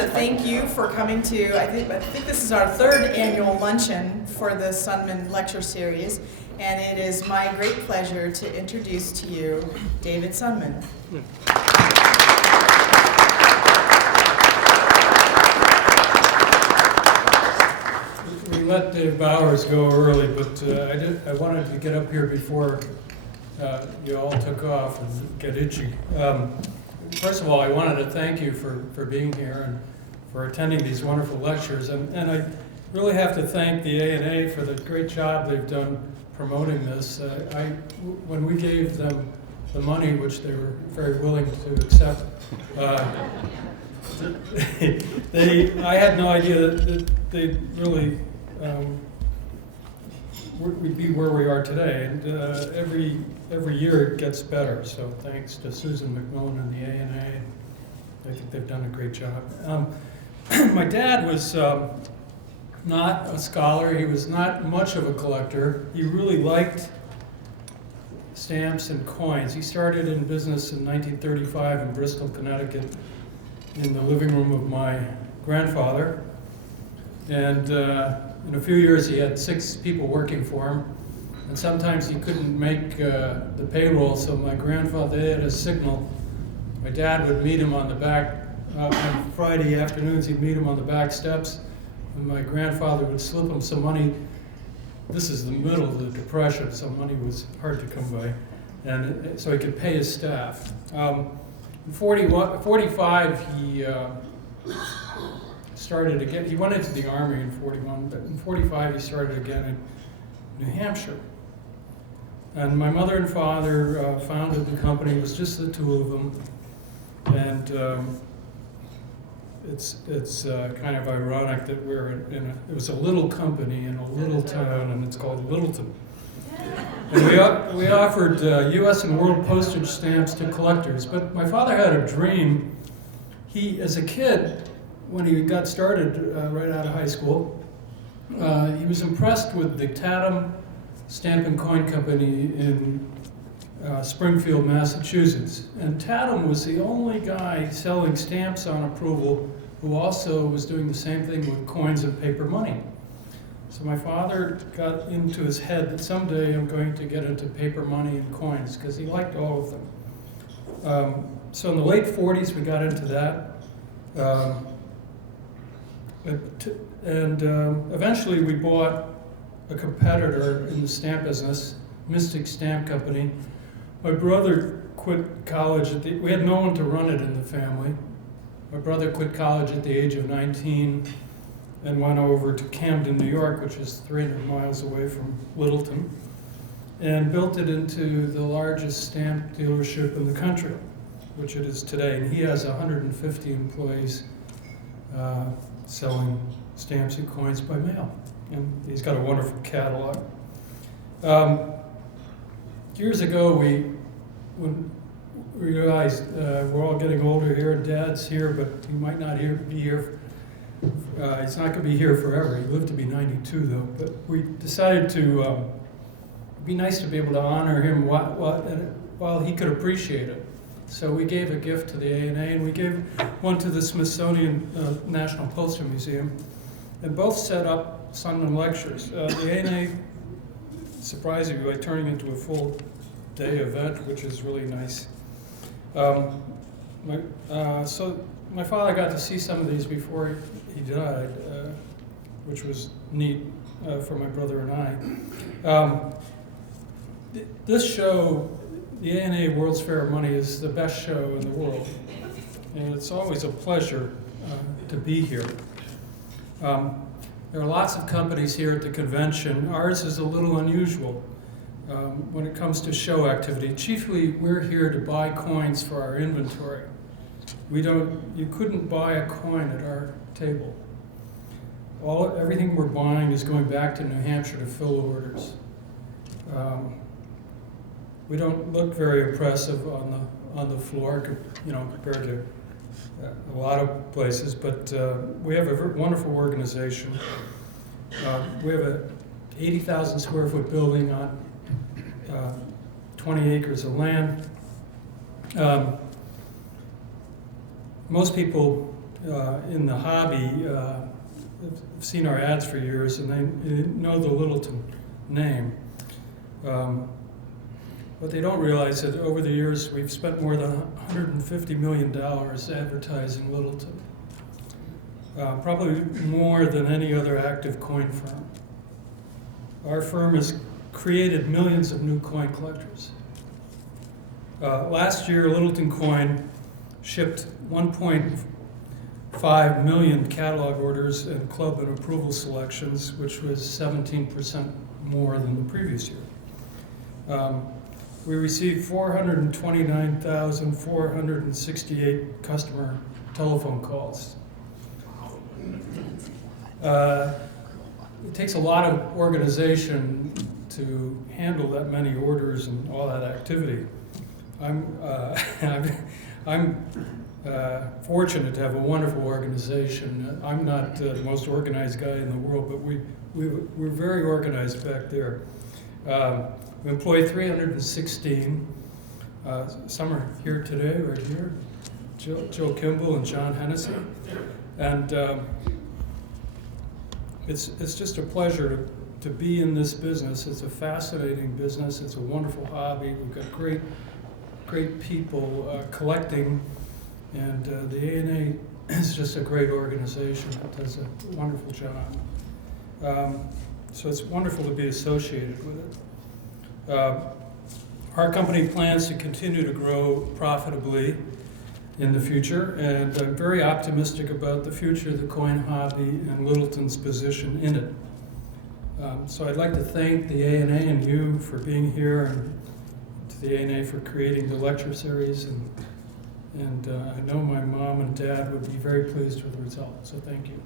to thank you for coming to, I think this is our third annual luncheon for the Sundman Lecture Series, and it is my great pleasure to introduce to you David Sundman. We let Dave Bowers go early, but I wanted to get up here before you all took off and get itchy. First of all, I wanted to thank you for being here and for attending these wonderful lectures. And I really have to thank the A&A for the great job they've done promoting this. When we gave them the money, which they were very willing to accept, I had no idea that they'd really we'd be where we are today. And every year it gets better. So thanks to Susan McMillan and the A&A. I think they've done a great job. My dad was not a scholar. He was not much of a collector. He really liked stamps and coins. He started in business in 1935 in Bristol, Connecticut, in the living room of my grandfather. And in a few years he had 6 people working for him. And sometimes he couldn't make the payroll, so my grandfather, they had a signal. My dad would meet him on the back, on Friday afternoons, he'd meet him on the back steps, and my grandfather would slip him some money. This is the middle of the Depression, so money was hard to come by, and so he could pay his staff. In 45, he started again. He went into the Army in 41, but in 45 he started again in New Hampshire. And my mother and father founded the company. It was just the two of them, and it's kind of ironic that we're it was a little company in a little town, and it's called Littleton. And we offered U.S. and world postage stamps to collectors. But my father had a dream. He, as a kid, when he got started right out of high school, he was impressed with the Tatum Stamp and Coin Company in Springfield, Massachusetts. And Tatum was the only guy selling stamps on approval who also was doing the same thing with coins and paper money. So my father got into his head that someday I'm going to get into paper money and coins, because he liked all of them. So in the late 40s we got into that. Eventually we bought a competitor in the stamp business, Mystic Stamp Company. My brother quit college we had no one to run it in the family. My brother quit college at the age of 19 and went over to Camden, New York, which is 300 miles away from Littleton, and built it into the largest stamp dealership in the country, which it is today. And he has 150 employees selling stamps and coins by mail. And he's got a wonderful catalog. Years ago, when we realized we're all getting older here, Dad's here, but he might not be here. He's not going to be here forever. He lived to be 92, though. But we decided to, it'd be nice to be able to honor him while he could appreciate it. So we gave a gift to the A&A, and we gave one to the Smithsonian National Postal Museum, and both set up Sundman Lectures. The A&A surprised me by turning into a full-day event, which is really nice. So my father got to see some of these before he died, which was neat for my brother and I. This show, the A&A World's Fair of Money, is the best show in the world, and it's always a pleasure to be here. There are lots of companies here at the convention. Ours is a little unusual when it comes to show activity. Chiefly, we're here to buy coins for our inventory. You couldn't buy a coin at our table. Everything we're buying is going back to New Hampshire to fill orders. We don't look very impressive on the floor, compared to a lot of places, but we have a wonderful organization. We have a 80,000 square foot building on 20 acres of land. Most people in the hobby have seen our ads for years, and they know the Littleton name. But they don't realize that over the years we've spent more than $150 million advertising Littleton. Probably more than any other active coin firm. Our firm has created millions of new coin collectors. Last year, Littleton Coin shipped 1.5 million catalog orders and club and approval selections, which was 17% more than the previous year. We received 429,468 customer telephone calls. It takes a lot of organization to handle that many orders and all that activity. I'm fortunate to have a wonderful organization. I'm not the most organized guy in the world, but we're very organized back there. We employ 316. Some are here today, right here. Jill Kimball and John Hennessy. And it's just a pleasure to be in this business. It's a fascinating business. It's a wonderful hobby. We've got great people collecting, and the ANA is just a great organization. It does a wonderful job. So it's wonderful to be associated with it. Our company plans to continue to grow profitably in the future, and I'm very optimistic about the future of the coin hobby and Littleton's position in it. So I'd like to thank the ANA and you for being here, and to the ANA for creating the lecture series, and I know my mom and dad would be very pleased with the result, so thank you.